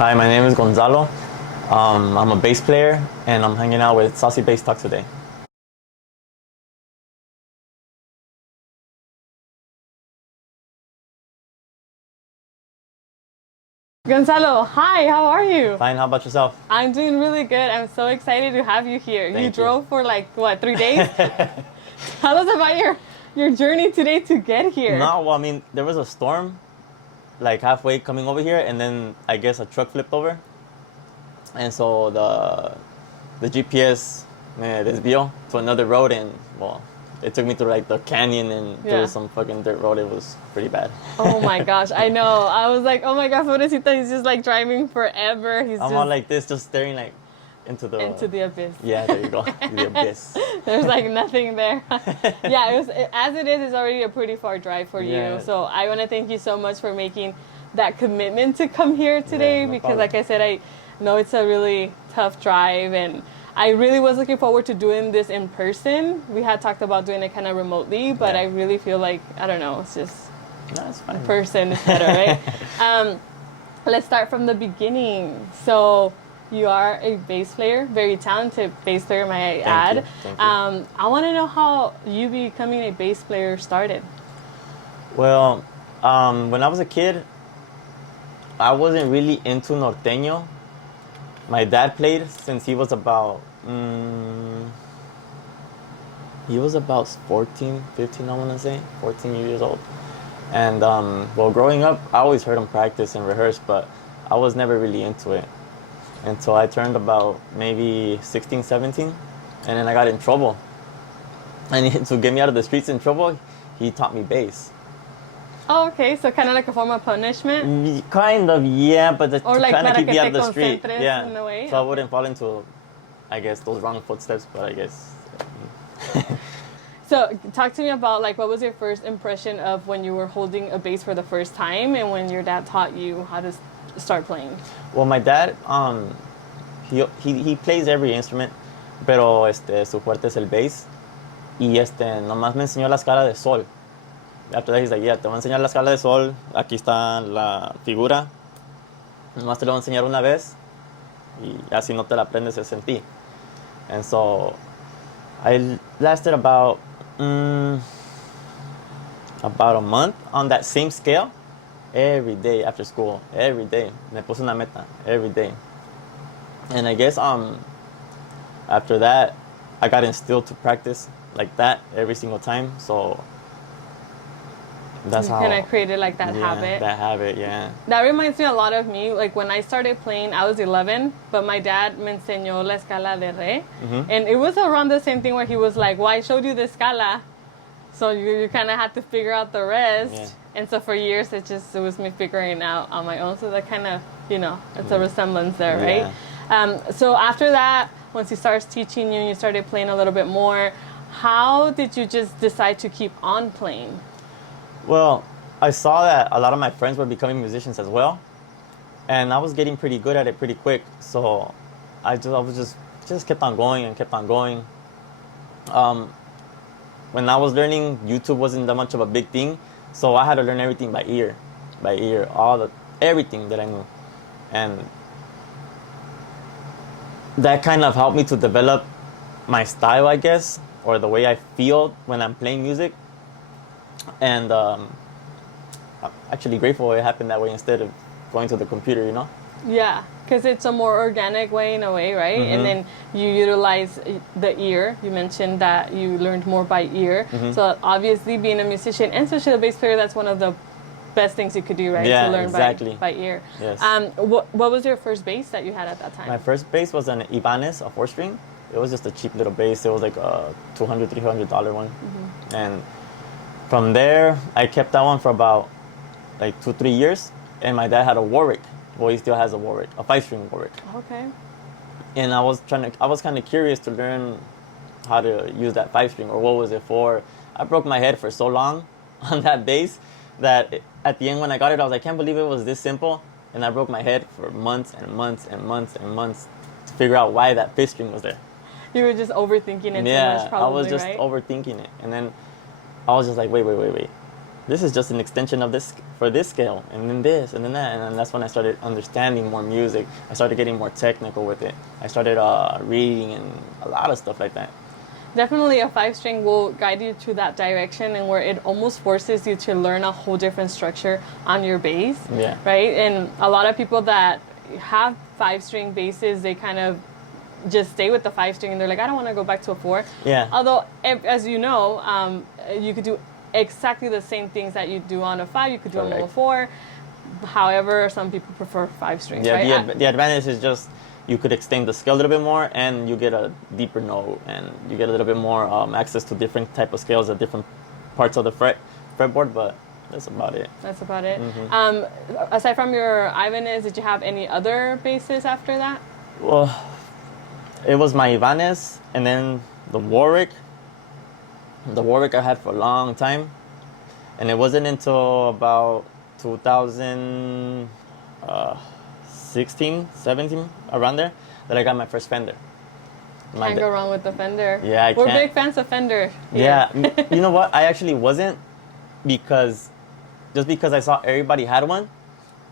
Hi, my name is Gonzalo. I'm a bass player, and I'm hanging out with SAUCY Bass Talk today. Gonzalo, hi, how are you? Fine, how about yourself? I'm doing really good. I'm so excited to have you here. Thank you you. drove for like, what, 3 days? Tell us about your journey today to get here. No, well, I mean, there was a storm like halfway coming over here, and then I guess a truck flipped over. And so the GPS me desvió to another road, and well, it took me to like the canyon and through some fucking dirt road. It was pretty bad. Oh my gosh, I know. I was like, oh my god, Pobrecita, he's just like driving forever. I'm all like this, just staring like into the abyss. Yeah, there you go. The abyss. There's like nothing there. Yeah, as it is, it's already a pretty far drive for Yeah. you. So I want to thank you so much for making that commitment to come here today, no because problem. like I said, I know it's a really tough drive, and I really was looking forward to doing this in person. We had talked about doing it kind of remotely, but Yeah. I really feel like, I don't know, it's just No, it's fine. in person is better, right? Let's start from the beginning. So you are a bass player, very talented bass player, may I add. you. Thank you. I want to know how you becoming a bass player started. Well, when I was a kid, I wasn't really into norteño. My dad played since he was about 14, 15, I want to say, 14 years old. And well, growing up, I always heard him practice and rehearse, but I was never really into it until I turned about maybe 16, 17, and then I got in trouble. And to get me out of the streets in trouble, he taught me bass. Oh, okay, so kind of like a form of punishment? Kind of, yeah, but Or to like kind of para keep que me out te of the street. concentres Yeah, in a way? so I wouldn't fall into, I guess, those wrong footsteps, but I guess. So talk to me about like what was your first impression of when you were holding a bass for the first time and when your dad taught you how to start playing? Well, my dad, he plays every instrument, pero su fuerte es el bass. Y nomás me enseñó la escala de sol. After that, he's like, yeah, te voy a enseñar la escala de sol. Aquí está la figura. Nomás te lo voy a enseñar una vez. Y así no te la aprendes a sentir. And so, I lasted about a month on that same scale. Every day after school. Every day. Me puse una meta. Every day. And I guess after that, I got instilled to practice like that every single time. So that's how. Kind of created like that habit. That habit, yeah. That reminds me a lot of me. Like when I started playing, I was 11, but my dad me enseñó la escala de re. Mm-hmm. And it was around the same thing where he was like, well, I showed you the escala, so you kind of had to figure out the rest. Yeah. And so for years, it was me figuring out on my own. So that kind of, it's a resemblance there, right? Yeah. So after that, once he starts teaching you and you started playing a little bit more, how did you just decide to keep on playing? Well, I saw that a lot of my friends were becoming musicians as well, and I was getting pretty good at it pretty quick. So I was just kept on going and kept on going. When I was learning, YouTube wasn't that much of a big thing, so I had to learn everything by ear, everything that I knew, and that kind of helped me to develop my style, I guess, or the way I feel when I'm playing music. And I'm actually grateful it happened that way instead of going to the computer, Yeah, because it's a more organic way in a way, right? Mm-hmm. And then you utilize the ear. You mentioned that you learned more by ear. Mm-hmm. So obviously being a musician and especially a bass player, that's one of the best things you could do, right? Yeah, to learn exactly. by ear. Yes. What was your first bass that you had at that time? My first bass was an Ibanez, a 4-string. It was just a cheap little bass. It was like a $200, $300 one. Mm-hmm. And from there, I kept that one for about like 2-3 years. And my dad had a Warwick. Well, he still has a Warwick, a 5-string Warwick. Okay. And I was kind of curious to learn how to use that 5-string or what was it for. I broke my head for so long on that bass that at the end when I got it, I was like, I can't believe it was this simple. And I broke my head for months and months and months and months to figure out why that 5th-string was there. You were just overthinking it too much, probably, I was just right? overthinking it. And then I was just like, wait. this is just an extension of this for this scale, and then this, and then that, and then that's when I started understanding more music. I started getting more technical with it. I started reading and a lot of stuff like that. Definitely a 5-string will guide you to that direction, and where it almost forces you to learn a whole different structure on your bass. Yeah. Right? And a lot of people that have 5-string basses, they kind of just stay with the 5-string and they're like, I don't want to go back to a 4. Yeah. Although, as you know, you could do exactly the same things that you do on a 5, you could do on a 4. However, some people prefer 5 strings, yeah, right? the advantage is just you could extend the scale a little bit more, and you get a deeper note, and you get a little bit more access to different type of scales at different parts of the fretboard, but that's about it. That's about it. Aside from your Ibanez, did you have any other basses after that? Well, it was my Ibanez, and then the Warwick. The Warwick I had for a long time, and it wasn't until about 2016, 17, around there, that I got my first Fender. Can't go wrong with the Fender. Yeah, We're big fans of Fender. Yeah, you know what? I actually wasn't, because I saw everybody had one,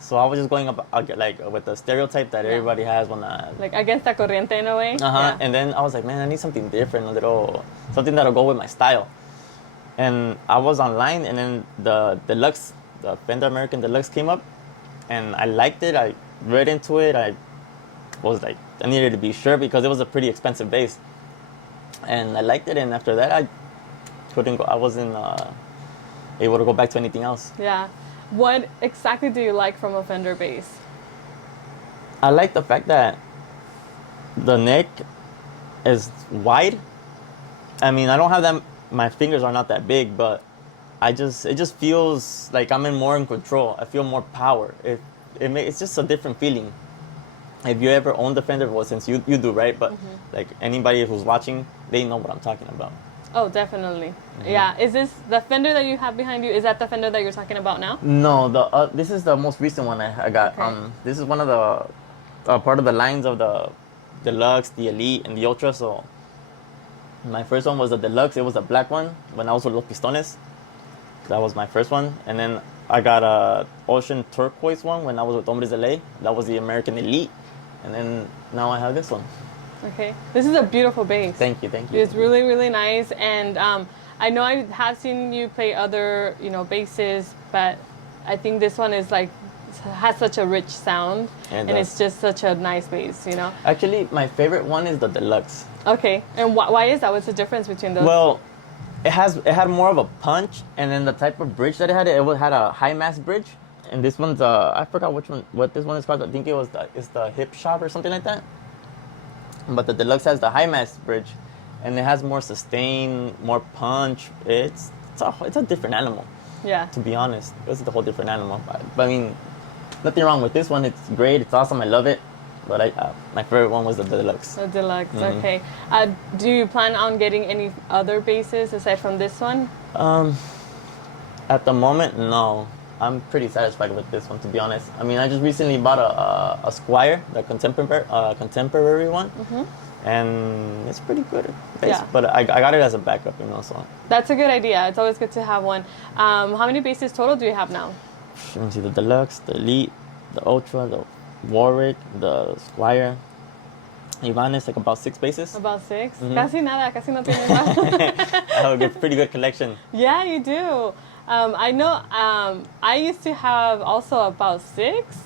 so I was just going up like with the stereotype that everybody has one. Like against the corriente in a way. And then I was like, man, I need something different, something that'll go with my style. And I was online, and then the Deluxe, the Fender American Deluxe came up, and I liked it. I read into it. I was like, I needed to be sure because it was a pretty expensive bass, and I liked it. And after that, I wasn't able to go back to anything else. Yeah. What exactly do you like from a Fender bass? I like the fact that the neck is wide. I mean, I don't have that. My fingers are not that big, but it just feels like I'm more in control. I feel more power. It's just a different feeling. If you ever owned the Fender, well, since you do, right? But like anybody who's watching, they know what I'm talking about. Oh, definitely. Yeah. Is this the Fender that you have behind you? Is that the Fender that you're talking about now? No, this is the most recent one I got. Okay. This is one of the part of the lines of the Deluxe, the Elite, and the Ultra. So my first one was the Deluxe. It was a black one when I was with Los Pistones. That was my first one. And then I got a ocean turquoise one when I was with Hombres de Ley. That was the American Elite. And then now I have this one. Okay. This is a beautiful bass. Thank you. It's really, really nice. And I know I have seen you play other, basses, but I think this one is like, has such a rich sound, and it's just such a nice bass, Actually, my favorite one is the Deluxe. Okay. And why is that? What's the difference between those? Well, it had more of a punch, and then the type of bridge that it had a high mass bridge. And this one's I forgot what this one is called. I think it's the hip shop or something like that. But the Deluxe has the high mass bridge, and it has more sustain, more punch. It's a different animal. Yeah. To be honest, this is a whole different animal. But I mean, nothing wrong with this one. It's great. It's awesome. I love it. But my favorite one was the Deluxe. The Deluxe. Okay. Do you plan on getting any other basses aside from this one? At the moment, no. I'm pretty satisfied with this one, to be honest. I mean, I just recently bought a Squier, the contemporary one, and it's pretty good. Yeah. But I got it as a backup, so. That's a good idea. It's always good to have one. How many basses total do you have now? Let me see, the Deluxe, the Elite, the Ultra, the Warwick, the Squier. Ibanez, like about 6 basses. About 6? Casi nada, casi no tienes más. I have a pretty good collection. Yeah, you do. I know I used to have also about 6.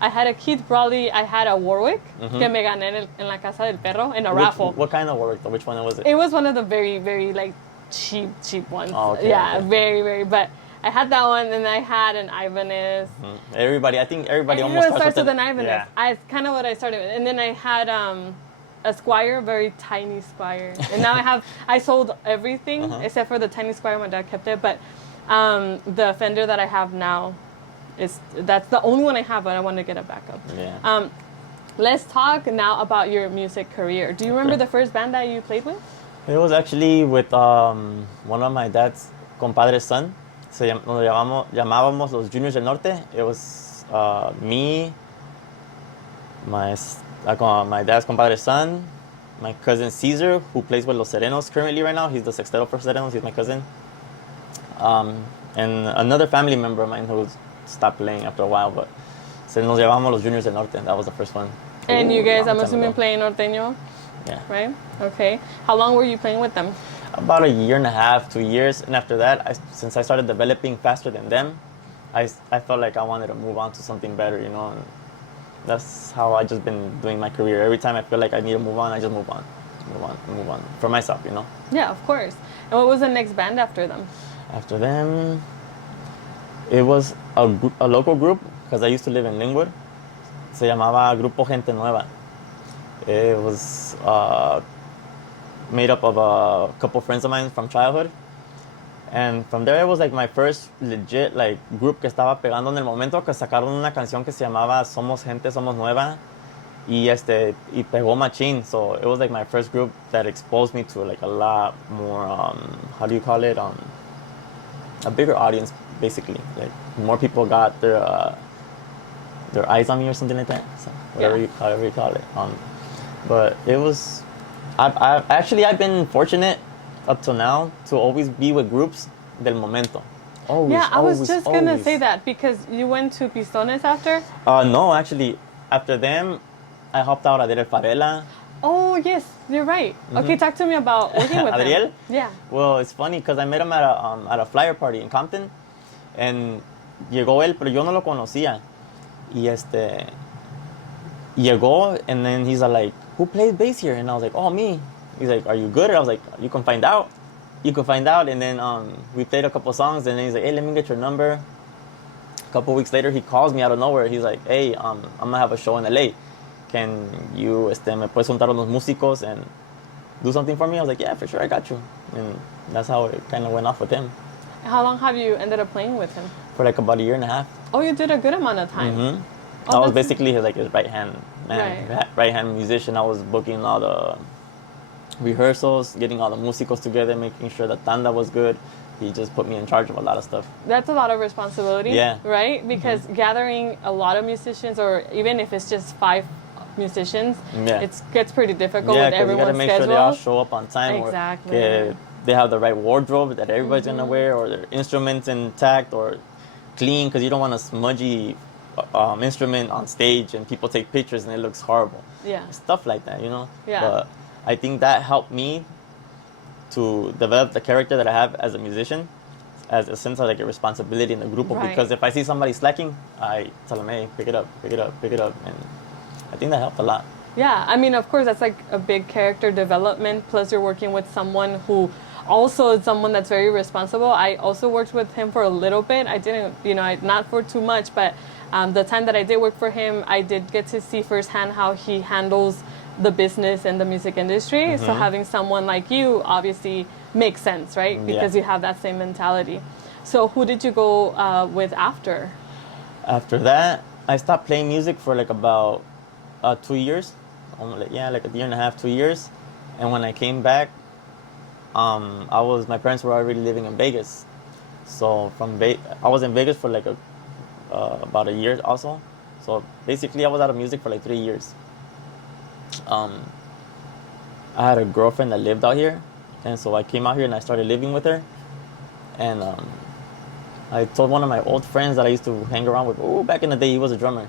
I had a Keith Brawley, I had a Warwick, que me gané en la casa del perro, in a raffle. What kind of Warwick, though? Which one was it? It was one of the very, very, like, cheap ones. Oh, okay, yeah, okay. very, very, but I had that one, and I had an Ibanez. I think everybody almost starts with an Ibanez. Yeah. It's kind of what I started with. And then I had a Squier, very tiny Squier. And now I sold everything except for the tiny Squier. My dad kept it. But the Fender that I have now, that's the only one I have, but I want to get a backup. Yeah. Let's talk now about your music career. Do you remember the first band that you played with? It was actually with one of my dad's compadre's son. Nos llamábamos los Juniors del Norte. It was me, my dad's compadre's son, my cousin Caesar, who plays with Los Serenos currently right now. He's the sextero for Serenos. He's my cousin. And another family member of mine who stopped playing after a while, but se nos llevamos los Juniors del Norte. That was the first one. And you guys, long I'm time assuming, ago. playing norteño, Yeah. right? Okay. How long were you playing with them? About a year and a half, 2 years, and after that, since I started developing faster than them, I felt like I wanted to move on to something better, you know. And that's how I just been doing my career. Every time I feel like I need to move on, I just move on, move on for myself, you know. Yeah, of course. And what was the next band after them? After them, it was a local group because I used to live in Linwood. Se llamaba Grupo Gente Nueva. It was made up of a couple friends of mine from childhood. And from there, it was like my first legit like group que estaba pegando en el momento, que sacaron una canción que se llamaba Somos Gente, Somos Nueva. Y pegó machín. So it was like my first group that exposed me to like a lot more, how do you call it? A bigger audience, basically. Like more people got their eyes on me or something like that. So however you call it. But it was, I've been fortunate up till now to always be with groups del momento. Always, Yeah, I was always, just gonna always. say that because you went to Pistones after. No, actually, after them, I hopped out. I did El Favela. Oh yes, you're right. Okay, talk to me about working with Adriel? them. Yeah. Well, it's funny because I met him at a flyer party in Compton, and llegó él, pero yo no lo conocía. Y llegó, and then he's like, "Who plays bass here?" And I was like, "Oh, me." He's like, "Are you good?" I was like, "You can find out." You can find out, and then we played a couple songs, and then he's like, "Hey, let me get your number." A couple weeks later, he calls me out of nowhere. He's like, "Hey, I'm gonna have a show in LA. Can you me puedes juntar unos músicos and do something for me?" I was like, "Yeah, for sure, I got you." And that's how it kind of went off with him. How long have you ended up playing with him? For like about a year and a half. Oh, you did a good amount of time. Mm-hmm. Oh, I was that's- basically his right hand man, right hand musician. I was booking all the rehearsals, getting all the músicos together, making sure the tanda was good. He just put me in charge of a lot of stuff. That's a lot of responsibility, Yeah. right? Because gathering a lot of musicians, or even if it's just 5 musicians, Yeah. it gets pretty difficult Yeah, with because you everyone's gotta make schedule. sure they all show up on time. Exactly. Or they have the right wardrobe that everybody's gonna wear, or their instruments intact or clean, because you don't want a smudgy instrument on stage and people take pictures and it looks horrible. Yeah. Stuff like that, you know? Yeah. But I think that helped me to develop the character that I have as a musician, as a sense of like a responsibility in the group. Right. Because if I see somebody slacking, I tell them, "Hey, pick it up, pick it up, pick it up." And I think that helped a lot. Yeah, I mean, of course, that's like a big character development. Plus, you're working with someone who also is someone that's very responsible. I also worked with him for a little bit. I didn't, not for too much, but the time that I did work for him, I did get to see firsthand how he handles the business and the music industry. So having someone like you obviously makes sense, right? Because you have that same mentality. So who did you go with after? After that, I stopped playing music for like about 2 years. Like a year and a half, 2 years. And when I came back, my parents were already living in Vegas. So I was in Vegas for like about a year also. So basically I was out of music for like 3 years. I had a girlfriend that lived out here. And so I came out here and I started living with her. And I told one of my old friends that I used to hang around with. Oh, back in the day, he was a drummer.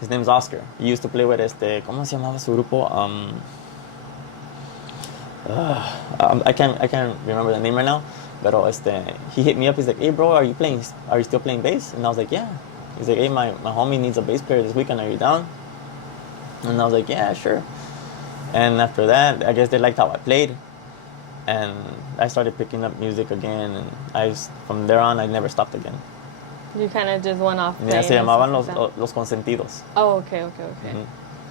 His name's Oscar. He used to play with ¿cómo se llamaba su grupo? I can't remember the name right now. But he hit me up. He's like, "Hey, bro, are you still playing bass?" And I was like, "Yeah." He's like, "Hey, my homie needs a bass player this weekend. Are you down?" And I was like, "Yeah, sure." And after that, I guess they liked how I played. And I started picking up music again, and from there on, I never stopped again. You kind of just went off. Yeah, se llamaban los consentidos. Oh, okay. Mm-hmm.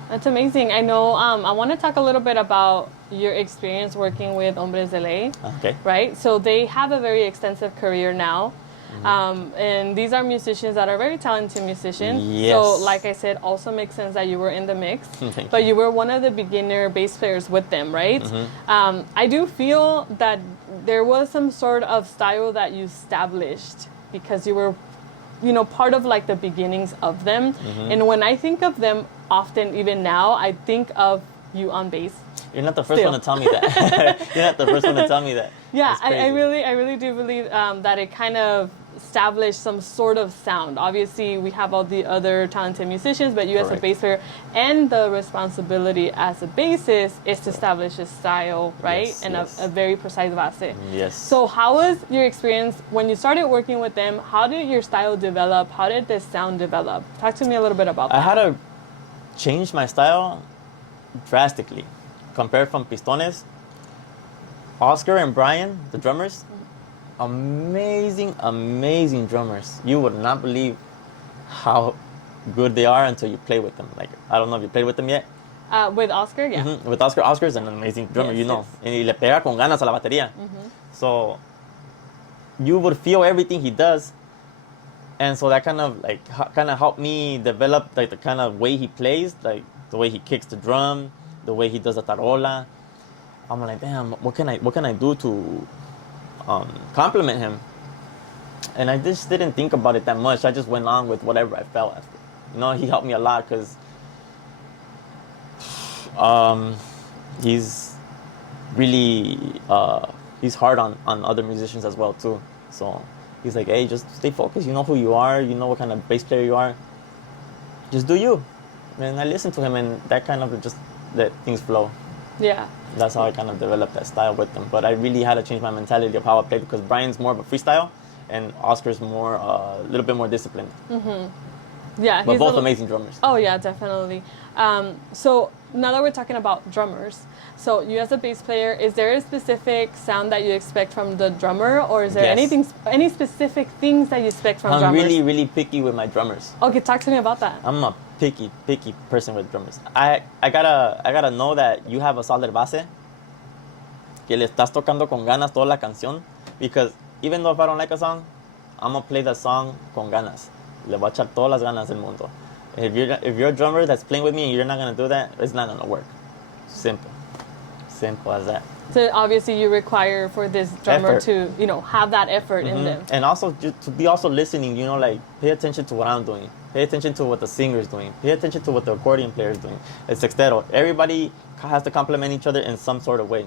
That's amazing. I know. I want to talk a little bit about your experience working with Hombres de Ley. Okay. Right. So they have a very extensive career now. And these are musicians that are very talented musicians. Yes. So, like I said, also makes sense that you were in the mix. But you were one of the beginner bass players with them, right? I do feel that there was some sort of style that you established because you were, part of like the beginnings of them. And when I think of them often, even now, I think of you on bass. You're not the first Still. one to tell me that. You're not the first one to tell me that. Yeah, It's crazy. I really do believe that it kind of established some sort of sound. Obviously, we have all the other talented musicians, but you as a Correct. bass player, and the responsibility as a bassist is to establish a style, right? Yes, And yes. a very precise base. Yes. So how was your experience when you started working with them? How did your style develop? How did the sound develop? Talk to me a little bit about I that. had to change my style drastically. Compared from Pistones, Oscar and Brian, the drummers, amazing, amazing drummers. You would not believe how good they are until you play with them. Like, I don't know if you played with them yet. With Oscar, yeah. Mhm. With Oscar, Oscar's an amazing drummer, Yes, you know. yes. And le pega con ganas a la batería. So you would feel everything he does. And so that kind of helped me develop like the kind of way he plays, like the way he kicks the drum, the way he does the tarola. I'm like, damn, what can I do to compliment him? And I just didn't think about it that much. I just went on with whatever I felt after. You know, he helped me a lot because he's really he's hard on other musicians as well too. So he's like, hey, just stay focused. You know who you are. You know what kind of bass player you are. Just do you. And I listened to him, and that kind of just let things flow. Yeah. That's how I kind of developed that style with them. But I really had to change my mentality of how I played because Brian's more of a freestyle, and Oscar's more a little bit more disciplined. Yeah. But he's both a- amazing drummers. Oh yeah, definitely. So now that we're talking about drummers, so you as a bass player, is there a specific sound that you expect from the drummer, or is there Yes. any specific things that you expect from I'm drummers? really, really picky with my drummers. Okay, talk to me about that. I'm a picky person with drummers. I gotta know that you have a solid base, que le estás tocando con ganas toda la canción, because even though if I don't like a song, I'm gonna play the song con ganas. Le voy a echar todas las ganas del mundo. If you're a drummer that's playing with me and you're not gonna do that, it's not gonna work. Simple as that. So obviously you require for this drummer Effort. to, have that effort in them. And also just to be also listening, like pay attention to what I'm doing. Pay attention to what the singer's doing. Pay attention to what the accordion player's doing. It's sextero. Everybody has to complement each other in some sort of way.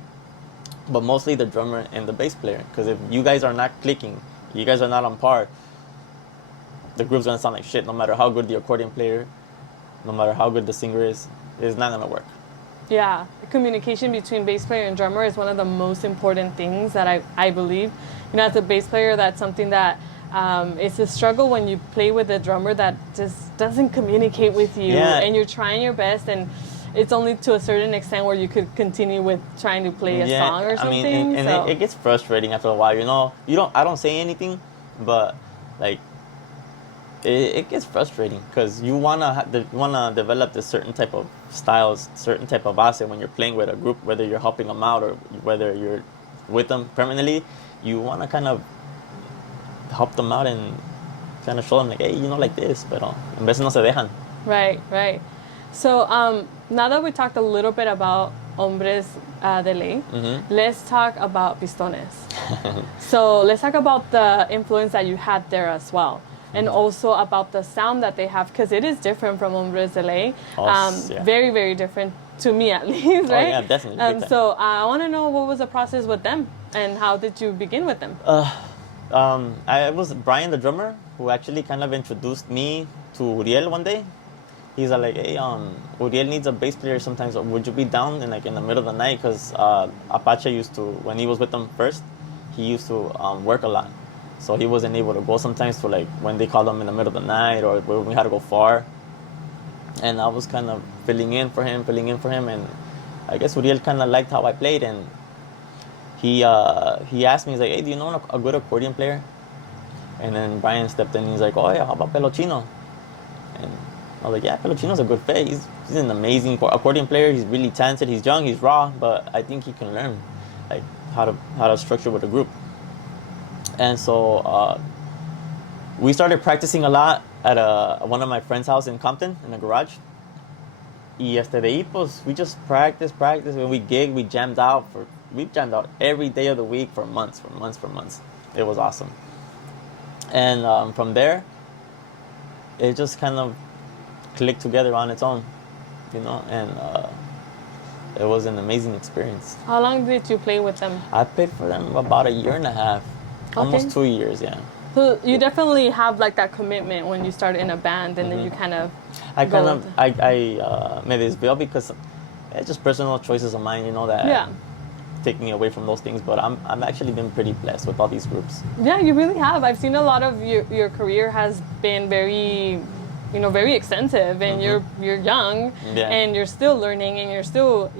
But mostly the drummer and the bass player. Because if you guys are not clicking, you guys are not on par, the groove's gonna sound like shit no matter how good the accordion player, no matter how good the singer is, it's not gonna work. Yeah, communication between bass player and drummer is one of the most important things that I believe. As a bass player, that's something that it's a struggle when you play with a drummer that just doesn't communicate with you, Yeah. and you're trying your best, and it's only to a certain extent where you could continue with trying to play a song or something. I mean, and so. it gets frustrating after a while. I don't say anything, but like it gets frustrating because you wanna develop this certain type of styles, certain type of base when you're playing with a group, whether you're helping them out or whether you're with them permanently. You wanna kind of help them out and kind of show them like, hey, like this, pero en veces no se dejan. Right. So now that we talked a little bit about Hombres de Ley, let's talk about Pistones. So let's talk about the influence that you had there as well. And also about the sound that they have, because it is different from Hombres de Ley. Yeah. Very, very different to me at least, right? Oh, yeah, definitely. Big time. So I want to know what was the process with them and how did you begin with them? It was Brian, the drummer, who actually kind of introduced me to Uriel one day. He's like, hey, Uriel needs a bass player sometimes. Would you be down in the middle of the night? Because Apache used to, when he was with them first, he used to work a lot. So he wasn't able to go sometimes to when they called him in the middle of the night or when we had to go far. And I was kind of filling in for him. And I guess Uriel kind of liked how I played. And he asked me, he's like, hey, do you know a good accordion player? And then Brian stepped in. He's like, oh, yeah, how about Pelochino? And I was like, yeah, Pelochino's a good fit. He's an amazing accordion player. He's really talented. He's young. He's raw. But I think he can learn how to structure with a group. And so we started practicing a lot at one of my friend's house in Compton, in the garage. Y de ahí, pues, we just practiced. When we gigged, we jammed out every day of the week for months. It was awesome. And from there, it just kind of clicked together on its own, And it was an amazing experience. How long did you play with them? I played for them about a year and a half, almost 2 years, yeah. So you definitely have like that commitment when you start in a band, and then you kind of. I made this bill because it's just personal choices of mine, that take me away from those things. But I'm actually been pretty blessed with all these groups. Yeah, you really have. I've seen a lot of your career has been very, very extensive, and you're young, and you're still learning, and you're still,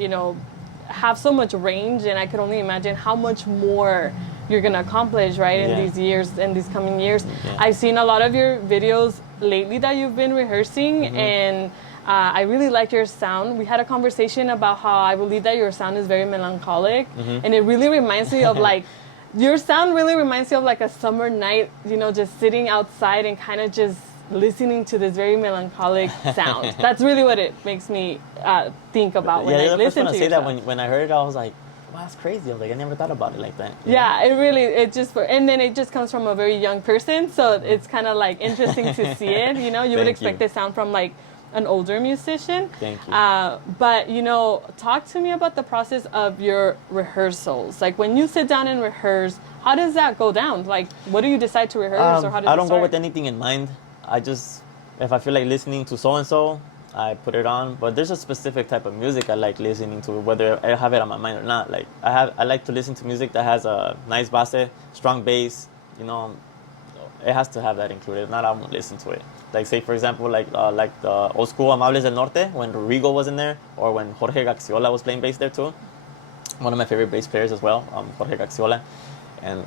have so much range, and I could only imagine how much more you're gonna accomplish, right, in these years, in these coming years. I've seen a lot of your videos lately that you've been rehearsing, and I really like your sound. We had a conversation about how I believe that your sound is very melancholic, and it really reminds me of like, your sound really reminds me of like a summer night, just sitting outside and kind of just listening to this very melancholic sound. That's really what it makes me think about when I listen to your that when I heard it, I was like, wow, that's crazy. I was like, I never thought about it like that. Yeah, and then it just comes from a very young person, so it's kind of like interesting to see it. You would expect this sound from like an older musician. Thank you. But talk to me about the process of your rehearsals. Like when you sit down and rehearse, how does that go down? Like, what do you decide to rehearse, or how does I don't go with anything in mind. If I feel like listening to so and so, I put it on. But there's a specific type of music I like listening to, whether I have it on my mind or not. Like I like to listen to music that has a nice base, strong bass. It has to have that included. If not, I won't listen to it. Like say for example, like the old school Amables del Norte when Rodrigo was in there, or when Jorge Gaxiola was playing bass there too. One of my favorite bass players as well, Jorge Gaxiola, and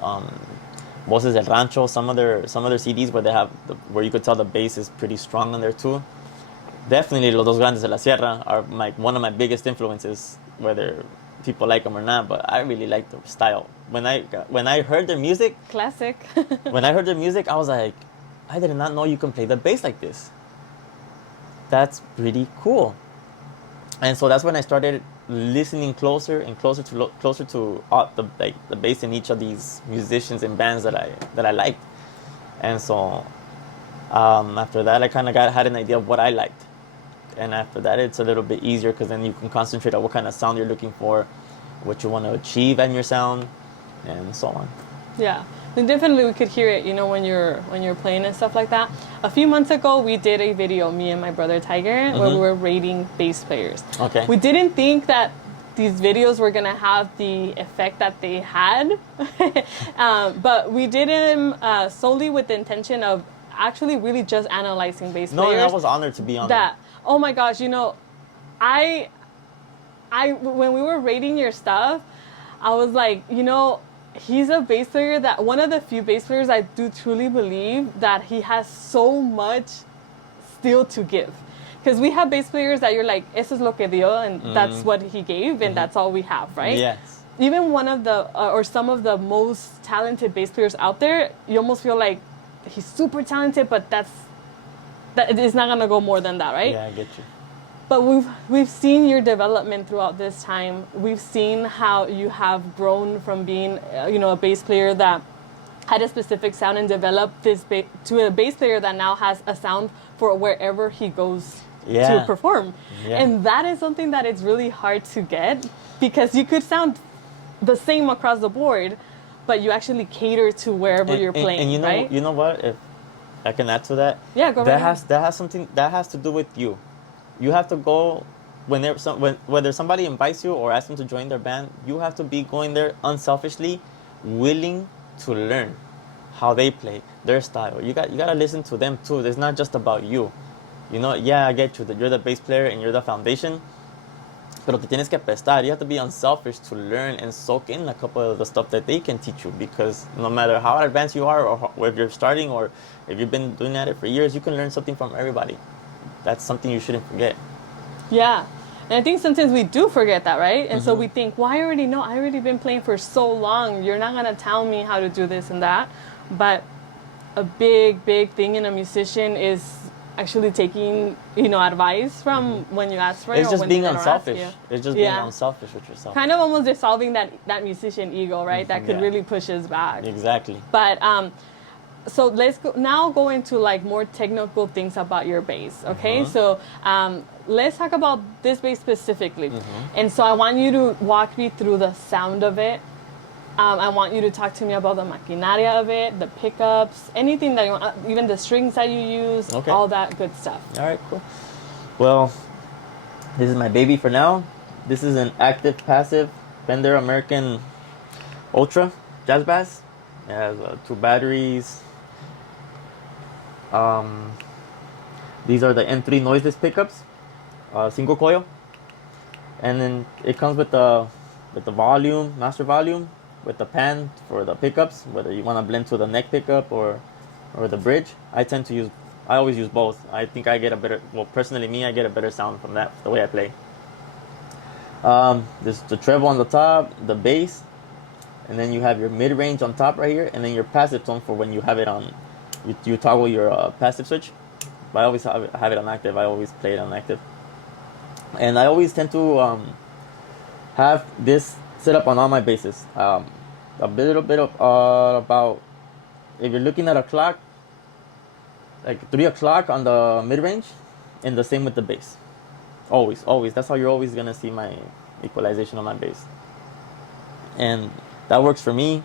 Voces del Rancho. Some other CDs where you could tell the bass is pretty strong on there too. Definitely Los Dos Grandes de la Sierra are one of my biggest influences, whether people like them or not. But I really like their style. When I heard their music, classic. When I heard their music, I was like, I did not know you can play the bass like this. That's pretty cool. And so that's when I started listening closer and closer to the bass in each of these musicians and bands that I liked. And so after that, I kind of had an idea of what I liked. And after that, it's a little bit easier because then you can concentrate on what kind of sound you're looking for, what you want to achieve in your sound, and so on. Yeah, and definitely we could hear it, when you're playing and stuff like that. A few months ago, we did a video, me and my brother Tiger, where we were rating bass players. Okay. We didn't think that these videos were gonna have the effect that they had, but we did them solely with the intention of actually really just analyzing bass players. No, I was honored to be on that. Oh my gosh, I when we were rating your stuff, I was like, he's a bass player that one of the few bass players I do truly believe that he has so much still to give. Because we have bass players that you're like, eso es lo que dio, and that's what he gave, and that's all we have, right? Yes. Even one of the, or some of the most talented bass players out there, you almost feel like he's super talented, but that it's not gonna go more than that, right? Yeah, I get you. But we've seen your development throughout this time. We've seen how you have grown from being, a bass player that had a specific sound and developed this to a bass player that now has a sound for wherever he goes to perform. Yeah. And that is something that it's really hard to get, because you could sound the same across the board, but you actually cater to wherever you're playing, and right? You know what? If I can add to that. Yeah, go ahead. That has something that has to do with you. You have to go whether somebody invites you or asks them to join their band. You have to be going there unselfishly, willing to learn how they play, their style. You got to listen to them too. It's not just about you. I get you that you're the bass player and you're the foundation. Pero te tienes que prestar. You have to be unselfish to learn and soak in a couple of the stuff that they can teach you, because no matter how advanced you are, or if you're starting, or if you've been doing at it for years, you can learn something from everybody. That's something you shouldn't forget. Yeah. And I think sometimes we do forget that, right? And so we think, well, I already know. I already been playing for so long. You're not going to tell me how to do this and that. But a big, big thing in a musician is actually taking, advice from when you ask for it. It's or just when being they don't unselfish. ask you. It's just being unselfish with yourself. Kind of almost dissolving that musician ego, right? That could really push us back. Exactly. But so let's go into like more technical things about your bass. Okay, so let's talk about this bass specifically. And so I want you to walk me through the sound of it. I want you to talk to me about the maquinaria of it, the pickups, anything that you want, even the strings that you use, all that good stuff. All right, cool. Well, this is my baby for now. This is an active passive Fender American Ultra jazz bass. It has 2 batteries. These are the N3 noiseless pickups, single coil, and then it comes with the volume, master volume, with the pan for the pickups, whether you want to blend to the neck pickup or the bridge. I always use both. I think I get a better, well, personally me, I get a better sound from that, the way I play. There's the treble on the top, the bass, and then you have your mid-range on top right here, and then your passive tone for when you have it on, you toggle your passive switch. But I always have it on active. I always play it on active. And I always tend to have this set up on all my basses. A little bit of about, if you're looking at a clock, like 3 o'clock on the mid-range, and the same with the bass. Always. That's how you're always going to see my equalization on my bass. And that works for me.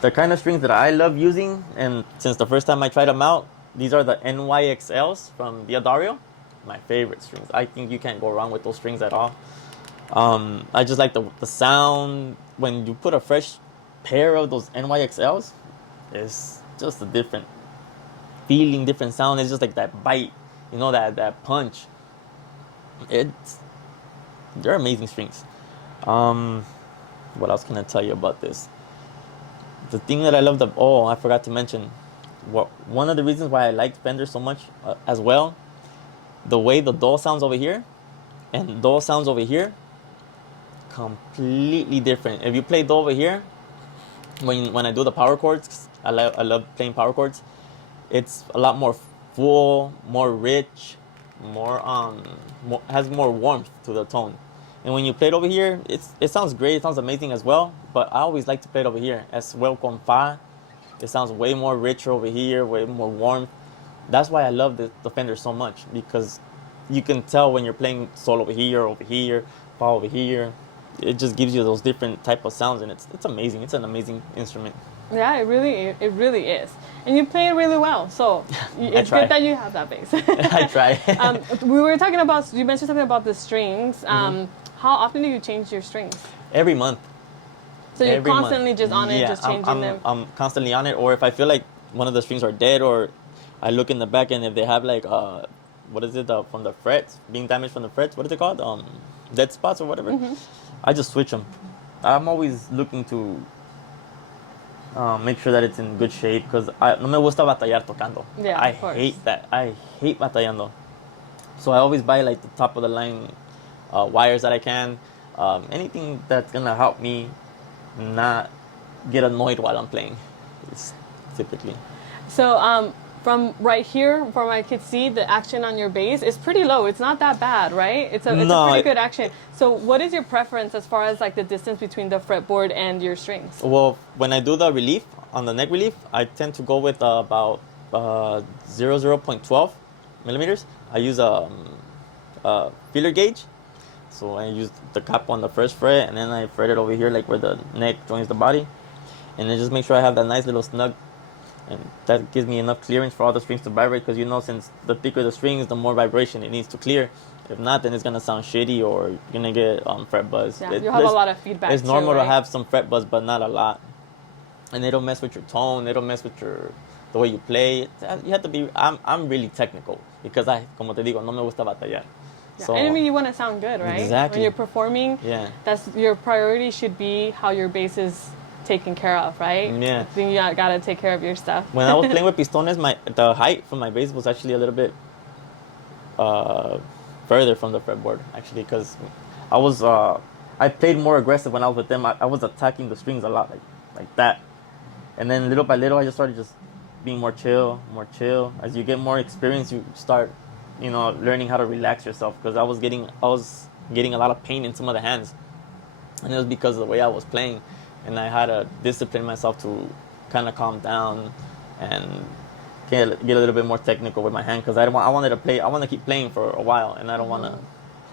The kind of strings that I love using, and since the first time I tried them out, these are the NYXLs from Diadario. My favorite strings. I think you can't go wrong with those strings at all. I just like the sound. When you put a fresh pair of those NYXLs, it's just a different feeling, different sound. It's just like that bite, that punch. They're amazing strings. What else can I tell you about this? The thing that I love I forgot to mention. One of the reasons why I like Fender so much as well, the way the DAW sounds over here and DAW sounds over here, completely different. If you play DAW over here, when I do the power chords, I love playing power chords. It's a lot more full, more rich, has more warmth to the tone. And when you play it over here, it sounds great. It sounds amazing as well. But I always like to play it over here as well con fa. It sounds way more richer over here, way more warmth. That's why I love the Fender so much, because you can tell when you're playing sol over here, fa over here. It just gives you those different type of sounds, and it's amazing. It's an amazing instrument. Yeah, it really is. And you play it really well, so it's good that you have that bass. I try. We were talking about, you mentioned something about the strings. How often do you change your strings? Every month. So you're constantly just on it, just changing them? I'm constantly on it, or if I feel like one of the strings are dead, or I look in the back, and if they have like, what is it, from the frets, being damaged from the frets, what is it called? Dead spots or whatever. I just switch them. I'm always looking to make sure that it's in good shape, because no me gusta batallar tocando. Yeah, I hate that. I hate batallando. So I always buy like the top of the line wires that I can. Anything that's gonna help me not get annoyed while I'm playing. It's typically. So from right here, from I could see, the action on your bass is pretty low. It's not that bad, right? It's a pretty good action. So what is your preference as far as like the distance between the fretboard and your strings? Well, when I do the relief, on the neck relief, I tend to go with about 0.12 millimeters. I use a feeler gauge. So I use the cap on the first fret, and then I fret it over here, like where the neck joins the body. And then just make sure I have that nice little snug. And that gives me enough clearance for all the strings to vibrate, because since the thicker the strings, the more vibration it needs to clear. If not, then it's going to sound shitty, or you're going to get fret buzz. Yeah, you have a lot of feedback. It's normal to have some fret buzz, but not a lot. And they don't mess with your tone. They don't mess with the way you play. You have to be. I'm really technical, because como te digo, no me gusta batallar. Yeah. So, and I mean, you want to sound good, right? Exactly. When you're performing, that's your priority should be how your bass is taken care of, right? Yeah. I think you gotta take care of your stuff. When I was playing with pistones, the height from my bass was actually a little bit further from the fretboard, actually, because I played more aggressive when I was with them. I was attacking the strings a lot, like that. And then little by little, I just started just being more chill. As you get more experience, you start, learning how to relax yourself, because I was getting a lot of pain in some of the hands, and it was because of the way I was playing. And I had to discipline myself to kind of calm down and get a little bit more technical with my hand because I wanted to play. I want to keep playing for a while, and I don't want to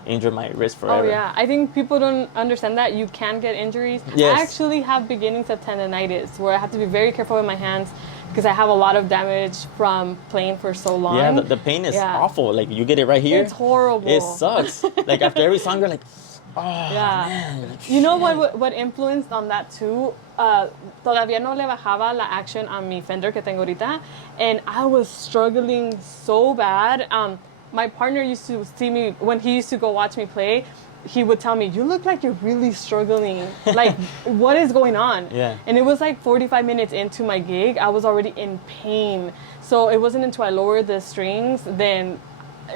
injure my wrist forever. Oh yeah, I think people don't understand that you can get injuries. Yes. I actually have beginnings of tendonitis where I have to be very careful with my hands because I have a lot of damage from playing for so long. Yeah, the pain is awful. Like you get it right here. It's horrible. It sucks. Like after every song, you're like, oh yeah. man. You know what influenced on that too? Todavía no le bajaba la action on mi Fender que tengo ahorita, and I was struggling so bad. My partner used to see me when he used to go watch me play. He would tell me, "You look like you're really struggling. Like, what is going on?" Yeah. And it was like 45 minutes into my gig, I was already in pain. So it wasn't until I lowered the strings, then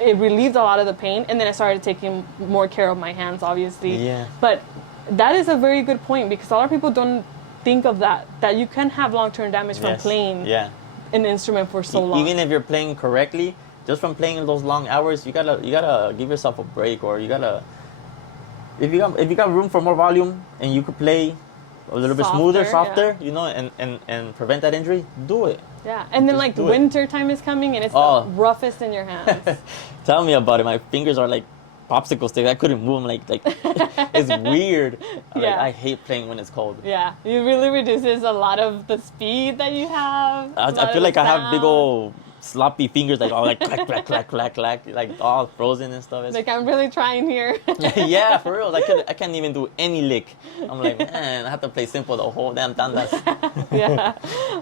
it relieved a lot of the pain, and then I started taking more care of my hands, obviously. Yeah. But that is a very good point because a lot of people don't think of that you can have long-term damage from playing an instrument for so long. Even if you're playing correctly, just from playing those long hours, you gotta give yourself a break, or you gotta if you got room for more volume and you could play a little bit smoother, softer, you know, and prevent that injury, do it. Yeah, and then like winter time is coming and it's the roughest in your hands. Tell me about it. My fingers are like popsicle sticks. I couldn't move them. Like it's weird. Like, I hate playing when it's cold. Yeah, it really reduces a lot of the speed that you have. I feel like I have big old sloppy fingers, like all like clack, clack, clack, clack, clack, like all frozen and stuff. Like I'm really trying here. Yeah, for real. I can't even do any lick. I'm like, man, I have to play simple the whole damn tandas. Yeah,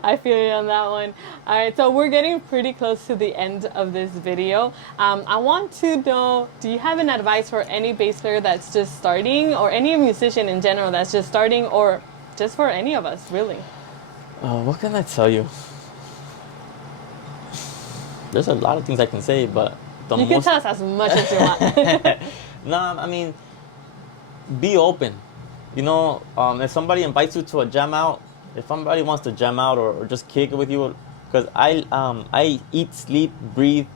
I feel you on that one. All right, so we're getting pretty close to the end of this video. I want to know, do you have an advice for any bass player that's just starting, or any musician in general that's just starting, or just for any of us, really? What can I tell you? There's a lot of things I can say, but you can tell us as much as you want. No, I mean, be open. You know, if somebody invites you to a jam out, if somebody wants to jam out or just kick it with you, because I eat, sleep, breathe,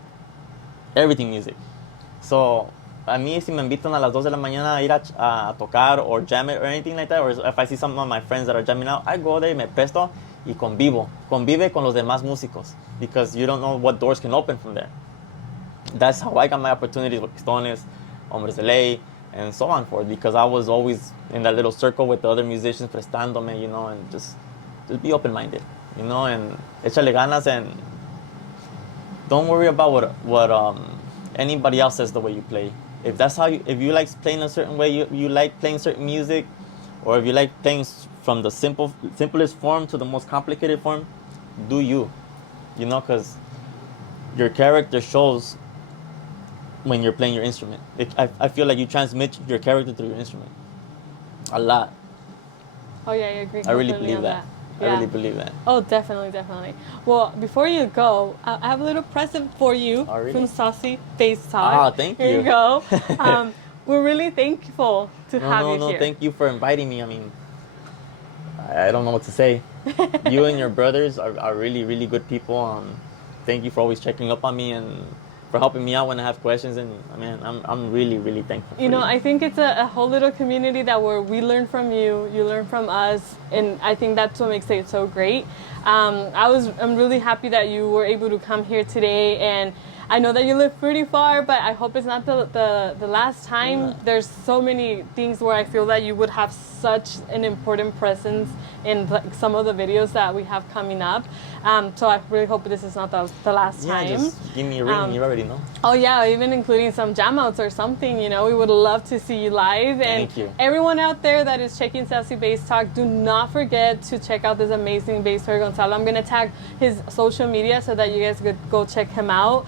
everything music. So, a mí si me invitan a las 2 de la mañana a ir a tocar or jam it or anything like that, or if I see some of my friends that are jamming out, I go there y me presto y convive con los demás músicos, because you don't know what doors can open from there. That's how I got my opportunities with Pistones, Hombres de Ley, and so on forth, because I was always in that little circle with the other musicians prestándome, you know, and just be open-minded, you know, and échale ganas, and don't worry about what anybody else says the way you play. If that's how if you like playing a certain way, you like playing certain music, or if you like playing from the simplest form to the most complicated form, do you know, because your character shows when you're playing your instrument. I feel like you transmit your character through your instrument a lot. Oh yeah, I agree. I really believe that. Yeah. I really believe that. Oh, definitely. Well, before you go, I have a little present for you from SAUCY Bass Talk. Ah, thank you. Here you go. We're really thankful to have you here. Thank you for inviting me. I mean, I don't know what to say. You and your brothers are really, really good people. Thank you for always checking up on me and for helping me out when I have questions. And I mean, I'm really, really thankful. You know, I think it's a whole little community that where we learn from you, you learn from us, and I think that's what makes it so great. I'm really happy that you were able to come here today, and I know that you live pretty far, but I hope it's not the last time. Yeah. There's so many things where I feel that you would have such an important presence in some of the videos that we have coming up. So I really hope this is not the last time. Yeah, just give me a ring. You already know. Oh yeah, even including some jam outs or something. You know, we would love to see you live. And thank you. Everyone out there that is checking SAUCY Bass Talk, do not forget to check out this amazing bass player Gonzalo. I'm gonna tag his social media so that you guys could go check him out.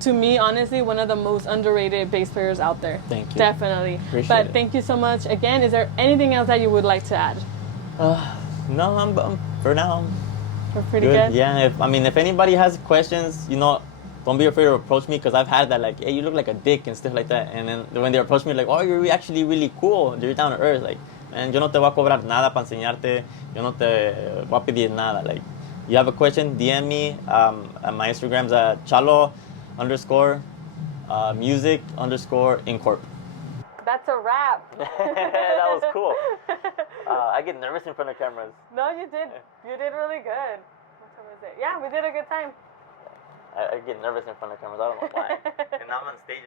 To me, honestly, one of the most underrated bass players out there. Thank you. Definitely. Appreciate it. Thank you so much. Again, is there anything else that you would like to add? No, I'm for now. We're pretty good. Yeah. If anybody has questions, you know, don't be afraid to approach me, because I've had that, like, hey, you look like a dick and stuff like that. And then when they approach me, like, oh, you're actually really cool. You're down to earth. Like, man, yo no te voy a cobrar nada para enseñarte. Yo no te voy a pedir nada. Like, you have a question, DM me. My Instagram's chalo_music_incorp. That's a wrap. That was cool. I get nervous in front of cameras. No, you did. You did really good. What time is it? Yeah, we did a good time. I get nervous in front of cameras. I don't know why. And now I'm on stage.